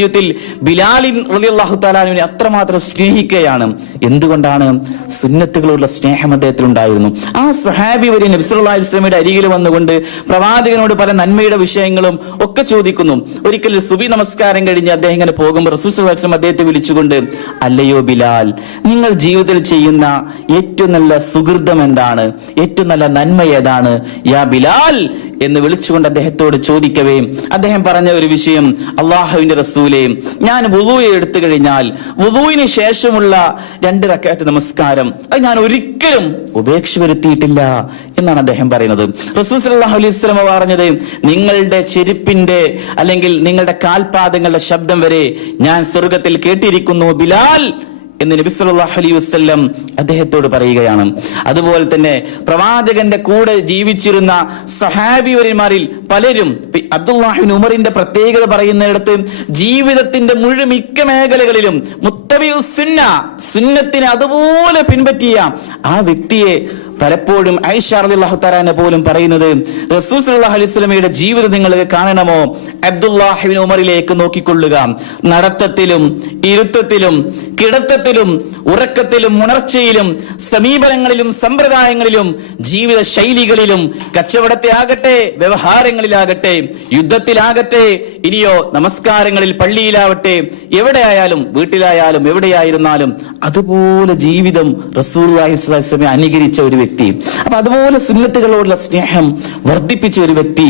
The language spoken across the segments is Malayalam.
ജീവിതത്തിൽ ബിലാലിൻ റളിയല്ലാഹു തആലാവിനെ അത്രമാത്രം സ്നേഹിക്കുകയാണ്. എന്തുകൊണ്ടാണ്? സുന്നത്തുകളുള്ള സ്നേഹം അദ്ദേഹത്തിൽ ഉണ്ടായിരുന്നു. ആ സ്വഹാബി വരെ നബി സല്ലല്ലാഹു അലൈഹി വസല്ലമയുടെ അരികിൽ വന്നുകൊണ്ട് പ്രവാചകനോട് പല നന്മയുടെ വിഷയങ്ങളും ഒക്കെ ചോദിക്കുന്നു. ഒരിക്കൽ സുബി നമസ്കാരം കഴിഞ്ഞ് അദ്ദേഹം ഇങ്ങനെ പോകുമ്പോൾ റസൂൽ സല്ലല്ലാഹു അലൈഹി വസല്ലം അദ്ദേഹത്തെ വിളിച്ചുകൊണ്ട്, അല്ലയോ ബിലാൽ, നിങ്ങൾ ജീവിതത്തിൽ ചെയ്യുന്ന ഏറ്റവും നല്ല സുഹൃതം എന്താണ്, ഏറ്റവും നല്ല നന്മ ഏതാണ് യാ ബിലാൽ എന്ന് വിളിച്ചുകൊണ്ട് അദ്ദേഹത്തോട് ചോദിക്കവേ അദ്ദേഹം പറഞ്ഞ ഒരു വിഷയം, അള്ളാഹുവിന്റെ റസൂലേ, ഞാൻ വുളൂയെ എടുത്തു കഴിഞ്ഞാൽ വുളൂവിന് ശേഷമുള്ള 2 റക്അത്ത് നമസ്കാരം അത് ഞാൻ ഒരിക്കലും ഉപേക്ഷ വരുത്തിയിട്ടില്ല എന്നാണ് അദ്ദേഹം പറയുന്നത്. റസൂൽ സല്ലല്ലാഹു അലൈഹി വസല്ലം പറഞ്ഞത്, നിങ്ങളുടെ ചെരുപ്പിന്റെ അല്ലെങ്കിൽ നിങ്ങളുടെ കാൽപാദങ്ങളുടെ ശബ്ദം വരെ ഞാൻ സ്വർഗത്തിൽ കേട്ടിരിക്കുന്നു ബിലാൽ എന്ന് നബി സല്ലല്ലാഹു അലൈഹി വസല്ലം അദ്ദേഹത്തോട് പറയുകയാണ്. അതുപോലെ തന്നെ പ്രവാചകന്റെ കൂടെ ജീവിച്ചിരുന്ന സഹാബിവര്യന്മാരിൽ പലരും, അബ്ദുല്ലാഹി ഇബ്നു ഉമറിന്റെ പ്രത്യേകത പറയുന്നിടത്ത് ജീവിതത്തിന്റെ മിക്ക മേഖലകളിലും മുത്തബിഉസ് സുന്നത്തിനെ അതുപോലെ പിൻപറ്റിയ ആ വ്യക്തിയെ പലപ്പോഴും ആയിഷ റളിയല്ലാഹു തആല പോലും പറയുന്നത്, റസൂൽ സല്ലല്ലാഹു അലൈഹി വസല്ലമയുടെ ജീവിതം നിങ്ങൾ കാണണമോ, അബ്ദുല്ലാഹി ഇബ്നു ഉമറിലേക്ക് നോക്കിക്കൊള്ളുക. നടത്തത്തിലും ഇരുത്തത്തിലും കിടത്തത്തിലും ഉറക്കത്തിലും ഉണർച്ചയിലും സമീപനങ്ങളിലും സമ്പ്രദായങ്ങളിലും ജീവിത ശൈലികളിലും കച്ചവടത്തെ ആകട്ടെ വ്യവഹാരങ്ങളിലാകട്ടെ യുദ്ധത്തിലാകട്ടെ ഇനിയോ നമസ്കാരങ്ങളിൽ പള്ളിയിലാവട്ടെ എവിടെയായാലും വീട്ടിലായാലും എവിടെയായിരുന്നാലും അതുപോലെ ജീവിതം റസൂലുള്ളാഹി സ്വല്ലല്ലാഹു അലൈഹി വസല്ലമയെ അനുകരിച്ച ഒരു വ്യക്തി. അപ്പൊ അതുപോലെ സുന്നത്തുകളോടുള്ള സ്നേഹം വർദ്ധിപ്പിച്ച ഒരു വ്യക്തി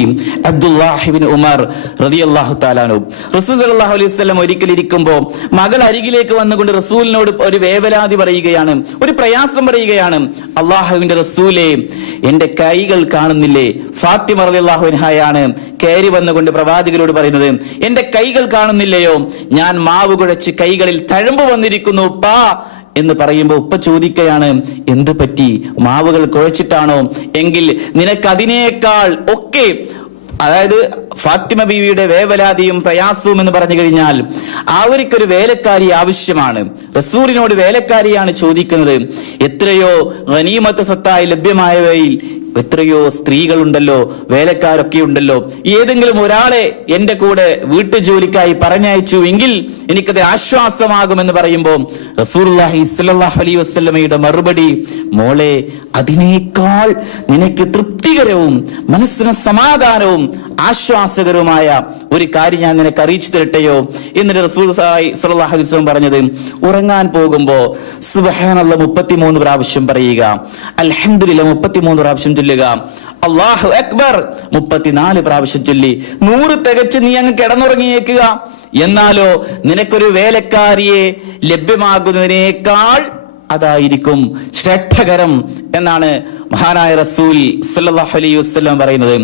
അബ്ദുല്ലാഹി ഇബ്നു ഉമർ റളിയല്ലാഹു തആല അൻഹു. റസൂൽ സല്ലല്ലാഹു അലൈഹി വസല്ലം ഒരിക്കൽ ഇരിക്കുമ്പോൾ മകൾ അരികിലേക്ക് വന്നുകൊണ്ട് റസൂലിനോട് ഒരു വേവലാതി പറയുകയാണ്, ഒരു പ്രയാസം പറയുകയാണ്. അള്ളാഹുവിന്റെ റസൂലേ, എന്റെ കൈകൾ കാണുന്നില്ലേ? ഫാത്തിമ റളിയല്ലാഹു അൻഹയാണ് കയറി വന്നുകൊണ്ട് പ്രവാചകരോട് പറയുന്നത്, എന്റെ കൈകൾ കാണുന്നില്ലയോ? ഞാൻ മാവ് കുഴച്ച് കൈകളിൽ തഴമ്പ് വന്നിരിക്കുന്നു ഉപ്പാ എന്ന് പറയുമ്പോൾ ഉപ്പ ചോദിക്കുകയാണ്, എന്തു പറ്റി? മാവുകൾ കുഴച്ചിട്ടാണോ? എങ്കിൽ നിനക്ക് അതിനേക്കാൾ ഒക്കെ, അതായത് ഫാത്തിമ ബീവിയുടെ വേവലാതിയും പ്രയാസവും എന്ന് പറഞ്ഞു കഴിഞ്ഞാൽ അവർക്കൊരു വേലക്കാരി ആവശ്യമാണ്. റസൂലിനോട് വേലക്കാരിയാണ് ചോദിക്കുന്നത്. എത്രയോ ഗനീമത്ത് സ്വത്തായി ലഭ്യമായവയിൽ എത്രയോ സ്ത്രീകളുണ്ടല്ലോ, വേലക്കാരൊക്കെ ഉണ്ടല്ലോ. ഏതെങ്കിലും ഒരാളെ എന്റെ കൂടെ വീട്ടുജോലിക്കായി പറഞ്ഞയച്ചു എങ്കിൽ എനിക്കത് ആശ്വാസമാകുമെന്ന് പറയുമ്പോൾ റസൂലുള്ളാഹി സ്വല്ലല്ലാഹു അലൈഹി വസല്ലമയുടെ മറുപടി, മോളെ, അതിനേക്കാൾ നിനക്ക് തൃപ്തികരവും മനസ്സിന് സമാധാനവും ആശ്വാസകരവുമായ ഒരു കാര്യം ഞാൻ നിനക്ക് അറിയിച്ചു തരട്ടെയോ? എന്നിട്ട് റസൂലുള്ളാഹി സ്വല്ലല്ലാഹു അലൈഹി വസല്ലം പറഞ്ഞത്, ഉറങ്ങാൻ പോകുമ്പോ സുബ്ഹാനല്ലാഹ് 33 പ്രാവശ്യം പറയുക, അൽഹംദുലില്ലാഹ് 33 പ്രാവശ്യം ചൊല്ലുക, അല്ലാഹു അക്ബർ 34 പ്രാവശ്യം ചൊല്ലി 100 തികച്ച് നീ അങ്ങ് കിടന്നുറങ്ങിയേക്കുക. എന്നാലോ നിനക്കൊരു വേലക്കാരിയെ ലഭ്യമാകുന്നതിനേക്കാൾ അതായിരിക്കും ശ്രേഷ്ഠകരം എന്നാണ് മഹാനായ റസൂൽ സല്ലല്ലാഹു അലൈഹി വസല്ലം പറയുന്നത്.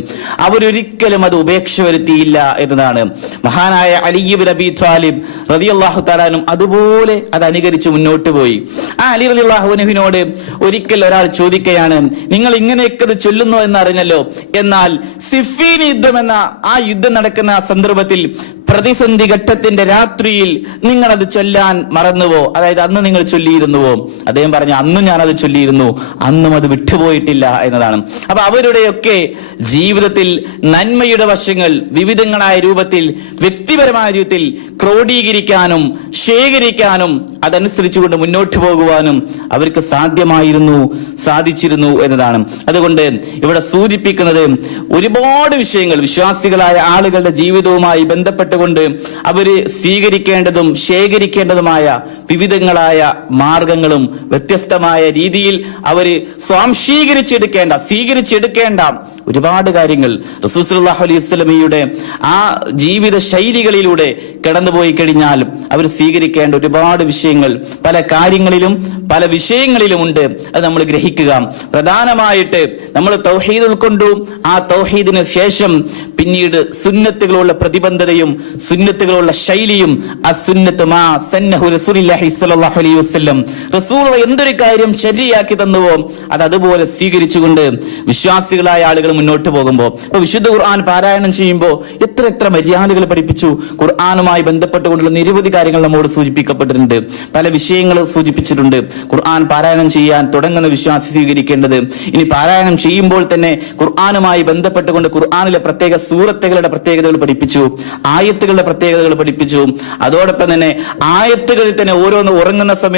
അവരൊരിക്കലും അത് ഉപേക്ഷ വരുത്തിയില്ല എന്നതാണ്. മഹാനായ അലി ഇബ്നു അബീ ത്വാലിബ് റളിയല്ലാഹു തആല അൻഹു അതുപോലെ അത് അനുകരിച്ച് മുന്നോട്ട് പോയി. ആ അലി റളിയല്ലാഹു അൻഹുവിനോട് ഒരിക്കൽ ഒരാൾ ചോദിക്കുകയാണ്, നിങ്ങൾ ഇങ്ങനെയൊക്കെ ചൊല്ലുന്നു എന്നറിഞ്ഞല്ലോ, എന്നാൽ സിഫീൻ യുദ്ധം എന്ന ആ യുദ്ധം നടക്കുന്ന സന്ദർഭത്തിൽ പ്രതിസന്ധി ഘട്ടത്തിന്റെ രാത്രിയിൽ നിങ്ങൾ അത് ചൊല്ലാൻ മറന്നുവോ? അതായത് അന്ന് നിങ്ങൾ ചൊല്ലിയിരുന്നുവോ? അദ്ദേഹം പറഞ്ഞു, അന്നും ഞാനത് ചൊല്ലിയിരുന്നു, അന്നും അത് വിട്ടുപോയിട്ടില്ല എന്നതാണ്. അപ്പൊ അവരുടെയൊക്കെ ജീവിതത്തിൽ നന്മയുടെ വശങ്ങൾ വിവിധങ്ങളായ രൂപത്തിൽ വ്യക്തിപരമായ ജീവിതത്തിൽ ക്രോഡീകരിക്കാനും ശേഖരിക്കാനും അതനുസരിച്ചുകൊണ്ട് മുന്നോട്ട് പോകുവാനും അവർക്ക് സാധിച്ചിരുന്നു എന്നതാണ്. അതുകൊണ്ട് ഇവിടെ സൂചിപ്പിക്കുന്നത് ഒരുപാട് വിഷയങ്ങൾ വിശ്വാസികളായ ആളുകളുടെ ജീവിതവുമായി ബന്ധപ്പെട്ടുകൊണ്ട് അവര് സ്വീകരിക്കേണ്ടതും ശേഖരിക്കേണ്ടതുമായ വിവിധങ്ങളായ മാർഗങ്ങളും വ്യത്യസ്തമായ രീതിയിൽ അവര് സ്വീകരിച്ചെടുക്കേണ്ട ഒരുപാട് കാര്യങ്ങൾ റസൂൽ സല്ലല്ലാഹു അലൈഹി വസല്ലമയുടെ ആ ജീവിത ശൈലികളിലൂടെ കടന്നുപോയി കഴിഞ്ഞാൽ അവർ സ്വീകരിക്കേണ്ട ഒരുപാട് വിഷയങ്ങൾ പല കാര്യങ്ങളിലും പല വിഷയങ്ങളിലും ഉണ്ട്. അത് നമ്മൾ ഗ്രഹിക്കുക. പ്രധാനമായിട്ട് നമ്മൾ തൗഹീദ് ഉൾക്കൊണ്ടു. ആ തൗഹീദിന് ശേഷം പിന്നീട് സുന്നത്തുകളുള്ള പ്രതിബദ്ധതയും സുന്നത്തുകളുള്ള ശൈലിയും അസുന്നത്തു മാ സന്നഹു റസൂലുള്ളാഹി സ്വല്ലല്ലാഹു അലൈഹി വസല്ലം, റസൂൽ എന്തൊരു കാര്യം ശരിയാക്കി തന്നുവോ അത് അതുപോലെ സ്വീകരിച്ചുകൊണ്ട് വിശ്വാസികളായ ആളുകൾ മുന്നോട്ട് പോകുമ്പോൾ, ഇപ്പൊ വിശുദ്ധ ഖുർആൻ പാരായണം ചെയ്യുമ്പോൾ എത്ര മര്യാദകൾ പഠിപ്പിച്ചു. ഖുർആനുമായി ബന്ധപ്പെട്ടുകൊണ്ടുള്ള നിരവധി കാര്യങ്ങൾ നമ്മോട് സൂചിപ്പിക്കപ്പെട്ടിട്ടുണ്ട്. പല വിഷയങ്ങൾ സൂചിപ്പിച്ചിട്ടുണ്ട്. ഖുർആൻ പാരായണം ചെയ്യാൻ തുടങ്ങുന്ന വിശ്വാസി സ്വീകരിക്കേണ്ടത്, ഇനി പാരായണം ചെയ്യുമ്പോൾ തന്നെ ഖുർആനുമായി ബന്ധപ്പെട്ടുകൊണ്ട് ഖുർആനിലെ പ്രത്യേക സൂറത്തുകളുടെ പ്രത്യേകതകൾ പഠിപ്പിച്ചു. ആയത്ത് ആയത്തുകളുടെ പ്രത്യേകതകൾ പഠിപ്പിച്ചു. അതോടൊപ്പം തന്നെ ആയത്തുകളിൽ തന്നെ ഓരോന്ന് ഉറങ്ങുന്ന സമയത്ത്